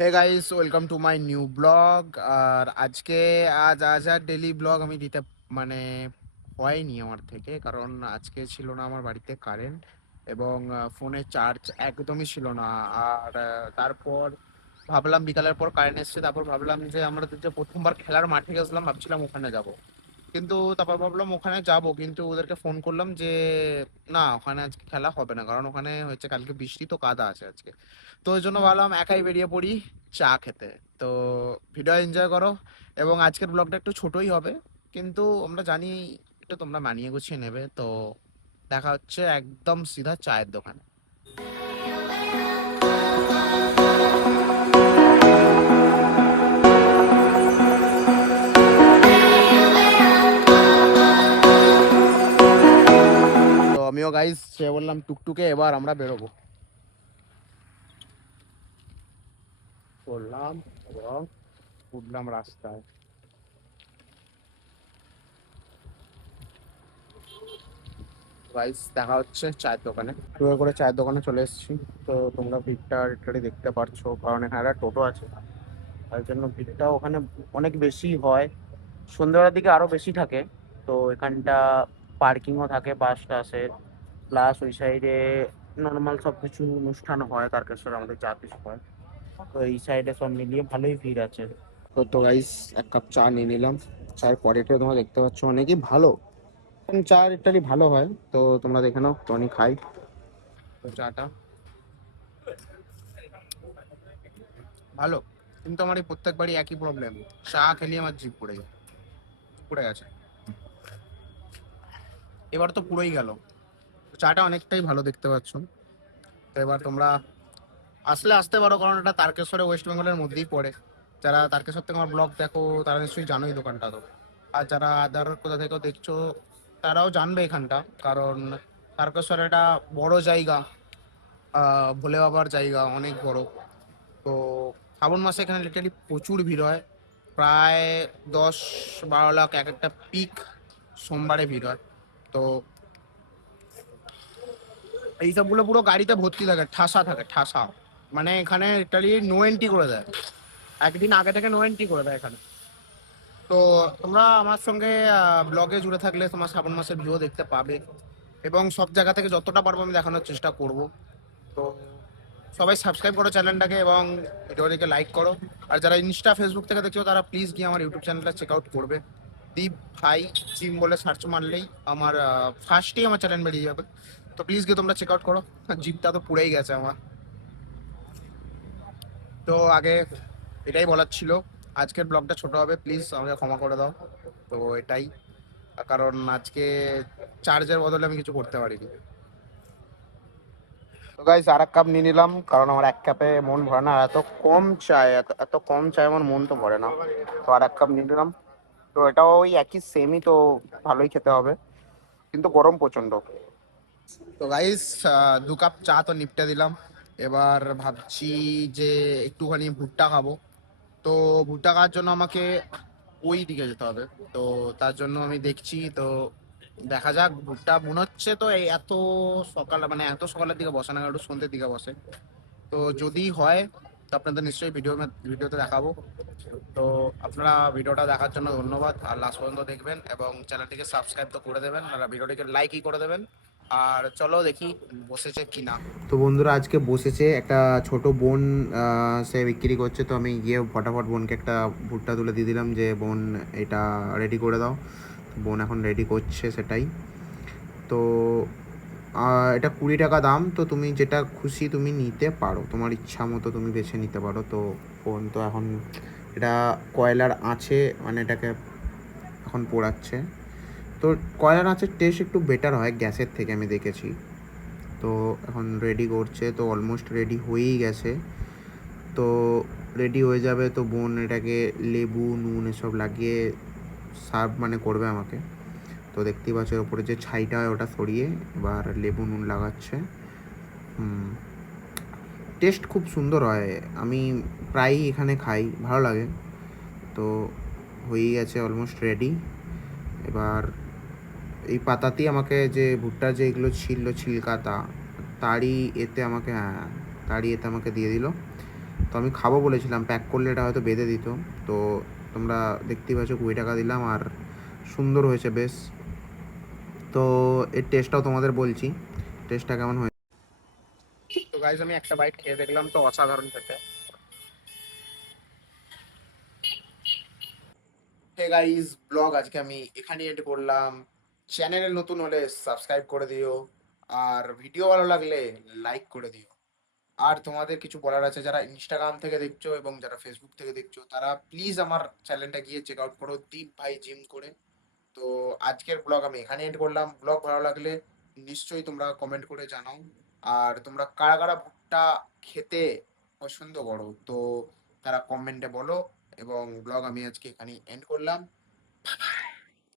Hey guys, welcome to my new blog. আর আজ আর ডেলি ব্লগ আমি দিতে মানে হয়নি আমার থেকে, কারণ আজকে ছিল না আমার বাড়িতে কারেন্ট এবং ফোনে চার্জ একদমই ছিল না। আর তারপর ভাবলাম বিকালের পর কারেন্ট এসছে, তারপর ভাবলাম যে আমরা যে প্রথমবার খেলার মাঠে গেছিলাম, ভাবছিলাম ওখানে যাব। কিন্তু তারপর ভাবলাম ওখানে যাব, কিন্তু ওদেরকে ফোন করলাম যে না, ওখানে আজকে খেলা হবে না, কারণ ওখানে হচ্ছে কালকে বৃষ্টি, তো কাদা আছে আজকে। তো ওই জন্য ভাবলাম একাই বেরিয়ে পড়ি চা খেতে। তো ভিডিও এনজয় করো, এবং আজকের ব্লগটা একটু ছোটই হবে, কিন্তু আমরা জানি একটু তোমরা মানিয়ে গুছিয়ে নেবে। তো দেখা হচ্ছে একদম সিধা চায়ের দোকানে। তো আমিও গাইস সে বললাম টুকটুকে, এবার আমরা বেরোবো বললাম এবং উঠলাম রাস্তায়। গাইস দেখা হচ্ছে চায়ের দোকানে। টুয়ে করে চায়ের দোকানে চলে এসেছি। তো তোমরা ভিড়টা টিটকারি দেখতে পারছো, কারণ এখানে একটা টোটো আছে, তার জন্য ভিড়টা ওখানে অনেক বেশি হয়। সন্ধ্যাবেলার দিকে আরো বেশি থাকে। তো এখানটা পার্কিংও থাকে বাস টাসের, প্লাস ওই সাইডে নর্মাল সব কিছু অনুষ্ঠান হয়, তারকেশ্বর আমাদের যা কিছু হয়। তো এই সাইডে সব মিলিয়ে ভালোই ভিড় আছে। তো গাইস এক কাপ চা নিয়ে নিলাম। চায়ের কোয়ালিটি তোমরা দেখতে পাচ্ছ অনেকই ভালো, কারণ চায়ের ইত্যাদি ভালো হয়। তো তোমরা দেখে নাও, তো আমি খাই তো চাটা ভালো। কিন্তু আমার এই প্রত্যেকবারই একই প্রবলেম, চা খেলে আমার জিভ পড়ে গেছে। এবার তো পুরোই গেল। চাটা অনেকটাই ভালো দেখতে পাচ্ছ। তো এবার তোমরা আসতে পারো, কারণ এটা তারকেশ্বরে ওয়েস্ট বেঙ্গলের মধ্যেই পড়ে। যারা তারকেশ্বর থেকে আমার ব্লগ দেখো তারা নিশ্চয়ই জানোই দোকানটা। তো আর যারা আদার কোথা থেকেও দেখছো তারাও জানবে এখানটা, কারণ তারকেশ্বর একটা বড় জায়গা, ভোলে বাবার জায়গা অনেক বড়। তো শ্রাবণ মাসে এখানে লিটারালি প্রচুর ভিড় হয়। প্রায় 10-12 লাখ এক একটা পিক সোমবারে ভিড় হয়। তো এই সবগুলো পুরো গাড়িতে ভর্তি থাকে, ঠাসা থাকে ঠাসা। মানে এখানে লিটারালি নো এন্ট্রি করে দেয়, একদিন আগে থেকে নো এন্ট্রি করে দেয় এখানে। তো তোমরা আমার সঙ্গে ব্লগে জুড়ে থাকলে তোমার শ্রাবণ মাসের ভিউ দেখতে পাবে, এবং সব জায়গা থেকে যতটা পারবো আমি দেখানোর চেষ্টা করব। তো সবাই সাবস্ক্রাইব করো চ্যানেলটাকে এবং ভিডিওটিকে লাইক করো। আর যারা ইনস্টা ফেসবুক থেকে দেখছো তারা প্লিজ গিয়ে আমার ইউটিউব চ্যানেলটা চেক আউট করবে। দীপ ভাই জিম বলে সার্চ মারলেই আমার ফার্স্টেই আমার চ্যানেল বেরিয়ে যাবে। তো প্লিজ গিয়ে তোমরা চেক আউট করো। জিমটা তো পুড়েই গেছে আমার। তো আগে এটাই বলার ছিল, আজকের ব্লগটা ছোট হবে, প্লিজ আমাকে ক্ষমা করে দাও। তো এটাই, কারণ আজকে চার্জের বদলে আমি কিছু করতে পারিনি। তো গাইস আর এক কাপ নিয়ে নিলাম, কারণ আমার এক কাপে মন ভরে না, আর এত কম চায়, এত এত কম চায় আমার মন তো ভরে না। তো আর এক কাপ নিয়ে নিলাম। তো এটাও ওই একই সেমই, তো ভালোই খেতে হবে, কিন্তু গরম প্রচন্ড। তো গাইস 2 কাপ চা তো নিপটে দিলাম। এবার ভাবছি যে একটুখানি ভুট্টা খাবো। তো ভুট্টা খাওয়ার জন্য আমাকে ওই দিকে যেতে হবে। তো তার জন্য আমি দেখছি, তো দেখা যাক। ভুট্টা মনে হচ্ছে তো এই এত সকাল, মানে এত সকালের দিকে বসে না, একটু সন্ধ্যের দিকে বসে। তো যদি হয় তো আপনাদের নিশ্চয়ই ভিডিওতে দেখাবো। তো আপনারা ভিডিওটা দেখার জন্য ধন্যবাদ, আর লাস্ট পর্যন্ত দেখবেন এবং চ্যানেলটিকে সাবস্ক্রাইব তো করে দেবেন, আর ভিডিওটিকে লাইকই করে দেবেন। আর চলো দেখি বসেছে কিনা। তো বন্ধুরা আজকে বসেছে একটা ছোট বোন, সে বিক্রি করছে। তো আমি গিয়ে ফটাফট বোনকে একটা ভুট্টা তুলে দিয়ে দিলাম যে বোন এটা রেডি করে দাও। তো বোন এখন রেডি করছে সেটাই। তো এটা 20 টাকা দাম। তো তুমি যেটা খুশি তুমি নিতে পারো, তোমার ইচ্ছা মতো তুমি বেছে নিতে পারো। তো বোন তো এখন এটা কয়লার আছে, মানে এটাকে এখন পোড়াচ্ছে। তো কয়লার আঁচের টেস্ট একটু বেটার হয় গ্যাসের থেকে, আমি দেখেছি। তো এখন রেডি করছে, তো অলমোস্ট রেডি হয়েই গেছে। তো রেডি হয়ে যাবে তো বোন এটাকে লেবু নুন এসব লাগিয়ে সার্ভ মানে করবে আমাকে। তো দেখতেই পাচ্ছ এর ওপরে যে ছাইটা হয় ওটা সরিয়ে এবার লেবু নুন লাগাচ্ছে। টেস্ট খুব সুন্দর হয়, আমি প্রায়ই এখানে খাই, ভালো লাগে। তো হয়েই গেছে, অলমোস্ট রেডি। এবার এই পাতাতেই আমাকে যে ভুট্টার যে এগুলো ছিল ছিলকা, তারই এতে আমাকে, হ্যাঁ তারই এতে আমাকে দিয়ে দিল। তো আমি খাবো বলেছিলাম, প্যাক করলে এটা হয়তো বেঁধে দিত। তো তোমরা দেখতেই পাচ্ছ 20 টাকা দিলাম, আর সুন্দর হয়েছে বেশ। তো এর টেস্টটাও তোমাদের বলছি, টেস্টটা কেমন হয়েছে। তো গাইজ আমি একটা বাইট খেয়ে দেখলাম, তো অসাধারণ খেতে। হে গাইজ, ব্লগ আজকে আমি এখানে এন্ড করলাম। চ্যানেলে নতুন হলে সাবস্ক্রাইব করে দিও, আর ভিডিও ভালো লাগলে লাইক করে দিও। আর তোমাদের কিছু বলার আছে যারা ইনস্টাগ্রাম থেকে দেখছো এবং যারা ফেসবুক থেকে দেখছো, তারা প্লিজ আমার চ্যানেলটা গিয়ে চেক আউট করো, দীপ ভাই জিম করে। তো আজকের ব্লগ আমি এখানে এন্ড করলাম। ব্লগ ভালো লাগলে নিশ্চয়ই তোমরা কমেন্ট করে জানাও। আর তোমরা কারা কারা ভুট্টা খেতে পছন্দ করো, তো তারা কমেন্টে বলো। এবং ব্লগ আমি আজকে এখানেই এন্ড করলাম।